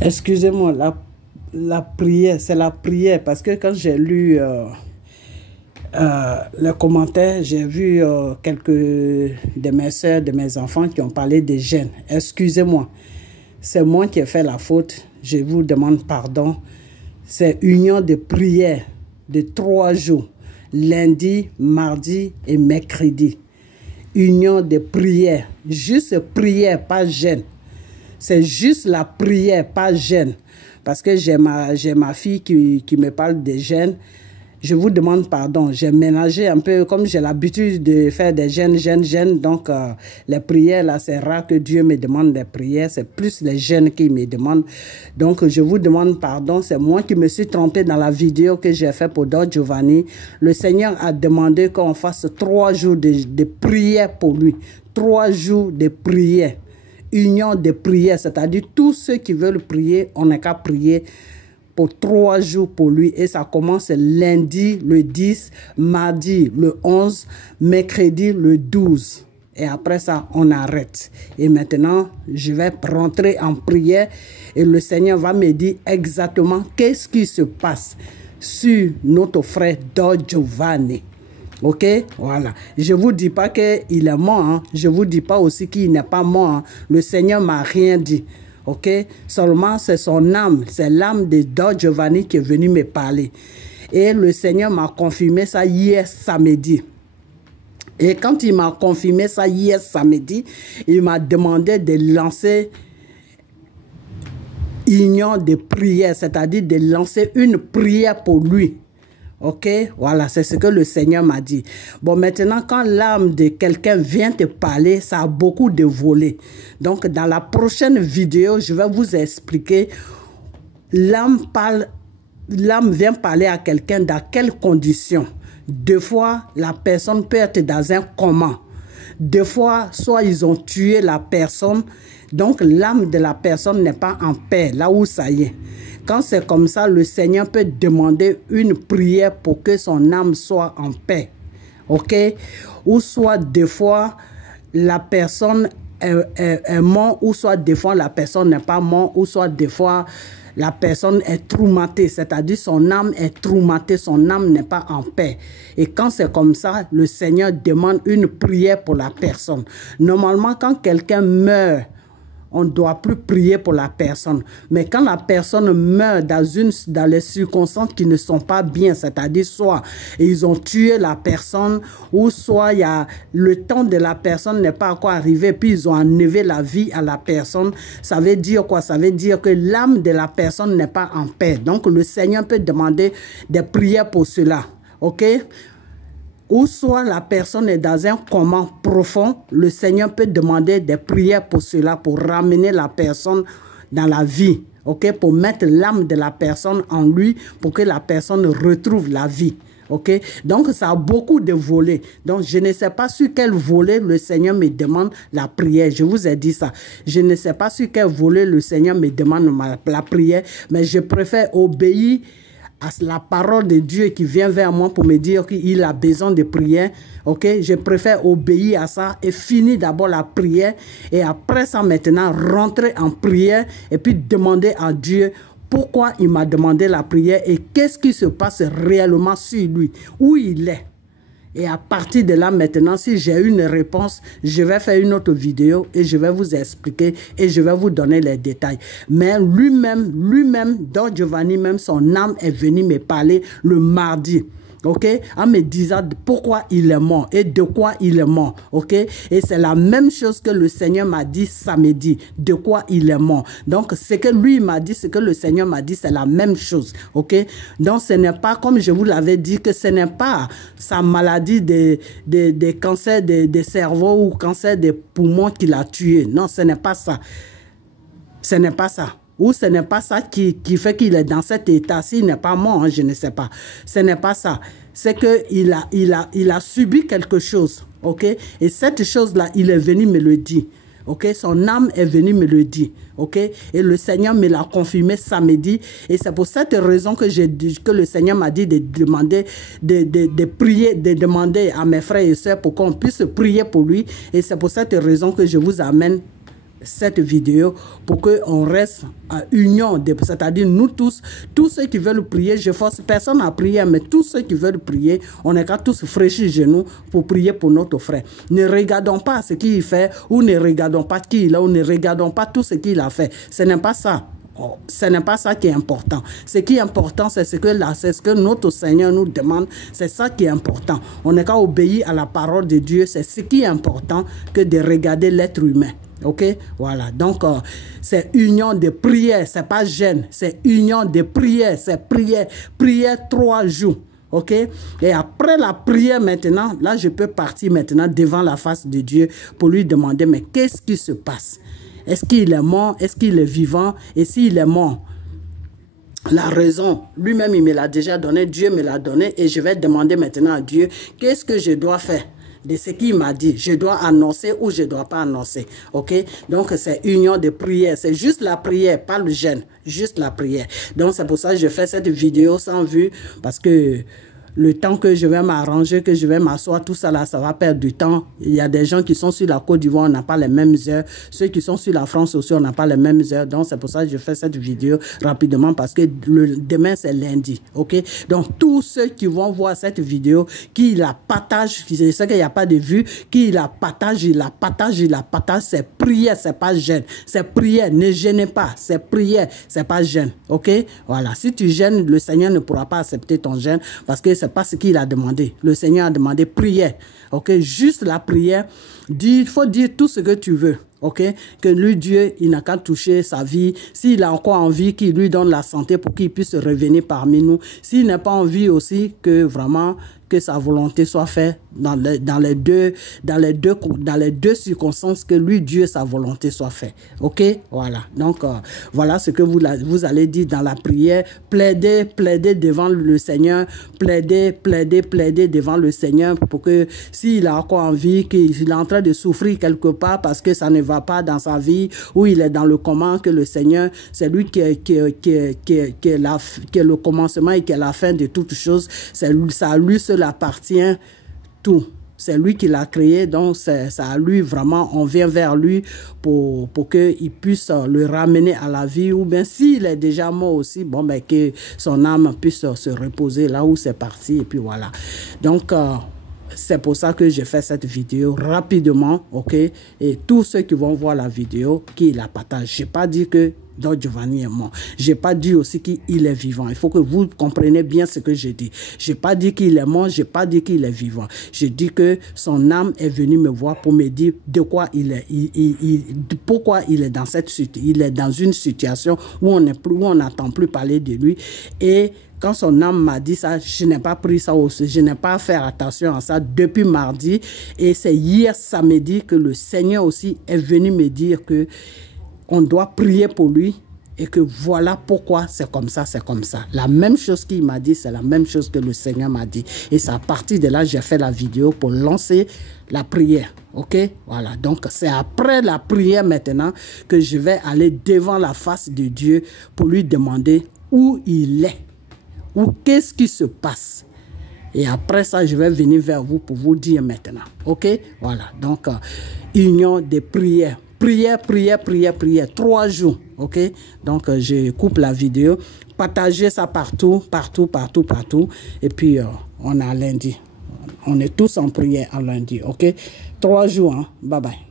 Excusez-moi, la prière, c'est la prière, parce que quand j'ai lu les commentaires, j'ai vu quelques de mes soeurs, de mes enfants qui ont parlé des jeûnes. Excusez-moi, c'est moi qui ai fait la faute, je vous demande pardon. C'est union de prière de 3 jours, lundi, mardi et mercredi. Union de prière, juste prière, pas jeûne. C'est juste la prière, pas jeûne. Parce que j'ai ma fille qui me parle de jeûne. Je vous demande pardon. J'ai mélangé un peu, comme j'ai l'habitude de faire des jeûnes. Donc, les prières, là, c'est rare que Dieu me demande des prières. C'est plus les jeûnes qu'il me demande. Donc, je vous demande pardon. C'est moi qui me suis trompé dans la vidéo que j'ai fait pour Don Giovanni. Le Seigneur a demandé qu'on fasse 3 jours de prière pour lui. 3 jours de prière. Union de prière, c'est-à-dire tous ceux qui veulent prier, on n'a qu'à prier pour 3 jours pour lui. Et ça commence lundi le 10, mardi le 11, mercredi le 12. Et après ça, on arrête. Et maintenant, je vais rentrer en prière et le Seigneur va me dire exactement qu'est-ce qui se passe sur notre frère Don Giovanni. Ok, voilà. Je ne vous dis pas qu'il est mort. Hein. Je ne vous dis pas aussi qu'il n'est pas mort. Hein. Le Seigneur m'a rien dit. Ok, seulement c'est son âme. C'est l'âme de Don Giovanni qui est venu me parler. Et le Seigneur m'a confirmé ça hier samedi. Et quand il m'a confirmé ça hier samedi, il m'a demandé de lancer union de prière, c'est-à-dire de lancer une prière pour lui. Ok, voilà, c'est ce que le Seigneur m'a dit. Bon, maintenant, quand l'âme de quelqu'un vient te parler, ça a beaucoup de volets. Donc, dans la prochaine vidéo, je vais vous expliquer l'âme vient parler à quelqu'un dans quelles conditions. Deux fois, la personne peut être dans un coma. Deux fois, soit ils ont tué la personne, donc l'âme de la personne n'est pas en paix, là où ça y est. Quand c'est comme ça, le Seigneur peut demander une prière pour que son âme soit en paix. Ok? Ou soit des fois, la personne est morte, ou soit des fois, la personne n'est pas morte, ou soit des fois, la personne est traumatisée, c'est-à-dire son âme est traumatisée, son âme n'est pas en paix. Et quand c'est comme ça, le Seigneur demande une prière pour la personne. Normalement, quand quelqu'un meurt, on ne doit plus prier pour la personne. Mais quand la personne meurt dans les circonstances qui ne sont pas bien, c'est-à-dire soit ils ont tué la personne, ou soit il y a, le temps de la personne n'est pas encore arrivé, puis ils ont enlevé la vie à la personne, ça veut dire quoi? Ça veut dire que l'âme de la personne n'est pas en paix. Donc le Seigneur peut demander des prières pour cela. Ok? Ou soit la personne est dans un coma profond, le Seigneur peut demander des prières pour cela, pour ramener la personne dans la vie, ok, pour mettre l'âme de la personne en lui, pour que la personne retrouve la vie. Ok, donc ça a beaucoup de volets. Donc je ne sais pas sur quel volet le Seigneur me demande la prière. Je vous ai dit ça. Je ne sais pas sur quel volet le Seigneur me demande la prière, mais je préfère obéir à la parole de Dieu qui vient vers moi pour me dire qu'il a besoin de prière. Ok, je préfère obéir à ça et finir d'abord la prière et après ça maintenant rentrer en prière et puis demander à Dieu pourquoi il m'a demandé la prière et qu'est-ce qui se passe réellement sur lui, où il est. Et à partir de là, maintenant, si j'ai une réponse, je vais faire une autre vidéo et je vais vous expliquer et je vais vous donner les détails. Mais lui-même, Don Giovanni, même son âme est venue me parler le mardi. Ok, en me disant pourquoi il est mort et de quoi il est mort. Ok, et c'est la même chose que le Seigneur m'a dit samedi, de quoi il est mort. Donc ce que lui m'a dit, ce que le Seigneur m'a dit, c'est la même chose. Ok, donc ce n'est pas comme je vous l'avais dit, que ce n'est pas sa maladie de cancer de cerveau ou cancer des poumons qui l'a tué. Non, ce n'est pas ça. Ce n'est pas ça. Ou ce n'est pas ça qui fait qu'il est dans cet état. S'il n'est pas mort, hein, je ne sais pas. Ce n'est pas ça. C'est qu'il a subi quelque chose. Ok? Et cette chose-là, il est venu me le dire. Ok? Son âme est venue me le dire. Ok? Et le Seigneur me l'a confirmé samedi. Et c'est pour cette raison que le Seigneur m'a dit de demander, de prier, de demander à mes frères et sœurs pour qu'on puisse prier pour lui. Et c'est pour cette raison que je vous amène cette vidéo pour qu'on reste à union, c'est-à-dire nous tous ceux qui veulent prier, je force personne à prier, mais tous ceux qui veulent prier, on est qu'à tous fraîchir genoux pour prier pour notre frère. Ne regardons pas ce qu'il fait, ou ne regardons pas qui il est, ou ne regardons pas tout ce qu'il a fait. Ce n'est pas ça. Ce n'est pas ça qui est important. Ce qui est important, c'est ce que notre Seigneur nous demande. C'est ça qui est important. On n'est qu'à obéir à la parole de Dieu. C'est ce qui est important que de regarder l'être humain. Ok, voilà. Donc, c'est union de prière. C'est pas jeûne. C'est union de prière. C'est prière. Prière 3 jours. Ok, et après la prière maintenant, là, je peux partir maintenant devant la face de Dieu pour lui demander, mais qu'est-ce qui se passe? Est-ce qu'il est mort? Est-ce qu'il est vivant? Et s'il est mort, la raison, lui-même, il me l'a déjà donné, Dieu me l'a donné, et je vais demander maintenant à Dieu, qu'est-ce que je dois faire de ce qu'il m'a dit? Je dois annoncer ou je ne dois pas annoncer? Ok? Donc, c'est union de prière. C'est juste la prière, pas le jeûne. Juste la prière. Donc, c'est pour ça que je fais cette vidéo sans vue, parce que le temps que je vais m'arranger, que je vais m'asseoir, tout ça là, ça va perdre du temps. Il y a des gens qui sont sur la Côte d'Ivoire, on n'a pas les mêmes heures. Ceux qui sont sur la France aussi, on n'a pas les mêmes heures. Donc, c'est pour ça que je fais cette vidéo rapidement parce que demain, c'est lundi. OK? Donc, tous ceux qui vont voir cette vidéo, qui la partagent, je sais qu'il n'y a pas de vue, qui la partagent, il la partage, c'est prière, c'est pas jeûne. C'est prière, ne gênez pas. C'est prière, c'est pas jeûne. OK? Voilà. Si tu gênes, le Seigneur ne pourra pas accepter ton jeûne parce que c'est pas ce qu'il a demandé. Le Seigneur a demandé prière. Ok, juste la prière. Il faut dire tout ce que tu veux. Ok, que lui, Dieu, il n'a qu'à toucher sa vie. S'il a encore envie, qu'il lui donne la santé pour qu'il puisse revenir parmi nous. S'il n'a pas envie aussi, que vraiment que sa volonté soit faite dans les deux circonstances, que lui, Dieu, sa volonté soit faite. Ok, voilà. Donc, voilà ce que vous allez dire dans la prière. Plaider devant le Seigneur. Plaider devant le Seigneur pour que s'il a encore envie, qu'il est en train de souffrir quelque part parce que ça ne va pas dans sa vie, ou il est dans le comment, que le Seigneur, c'est lui qui est le commencement et qui est la fin de toutes choses. Ça à lui seul appartient tout. C'est lui qui l'a créé, donc ça à lui vraiment, on vient vers lui pour qu'il puisse le ramener à la vie, ou bien s'il est déjà mort aussi, bon, ben, que son âme puisse se reposer là où c'est parti, et puis voilà. Donc, c'est pour ça que j'ai fait cette vidéo rapidement, ok? Et tous ceux qui vont voir la vidéo, qui la partagent. Je n'ai pas dit que Don Giovanni est mort. Je n'ai pas dit aussi qu'il est vivant. Il faut que vous compreniez bien ce que j'ai dit. Je n'ai pas dit qu'il est mort, je n'ai pas dit qu'il est vivant. J'ai dit que son âme est venue me voir pour me dire de quoi il est, pourquoi il est dans cette situation. Il est dans une situation où on n'entend plus parler de lui. Et quand son âme m'a dit ça, je n'ai pas pris ça aussi. Je n'ai pas fait attention à ça depuis mardi. Et c'est hier samedi que le Seigneur aussi est venu me dire que on doit prier pour lui et que voilà pourquoi c'est comme ça, c'est comme ça. La même chose qu'il m'a dit, c'est la même chose que le Seigneur m'a dit. Et c'est à partir de là que j'ai fait la vidéo pour lancer la prière. Ok? Voilà. Donc, c'est après la prière maintenant que je vais aller devant la face de Dieu pour lui demander où il est. Ou qu'est-ce qui se passe? Et après ça, je vais venir vers vous pour vous dire maintenant. Ok? Voilà. Donc, union de prière. Prière. 3 jours. Ok? Donc, je coupe la vidéo. Partagez ça partout. Et puis, on est à lundi. On est tous en prière à lundi. Ok? 3 jours. Hein? Bye bye.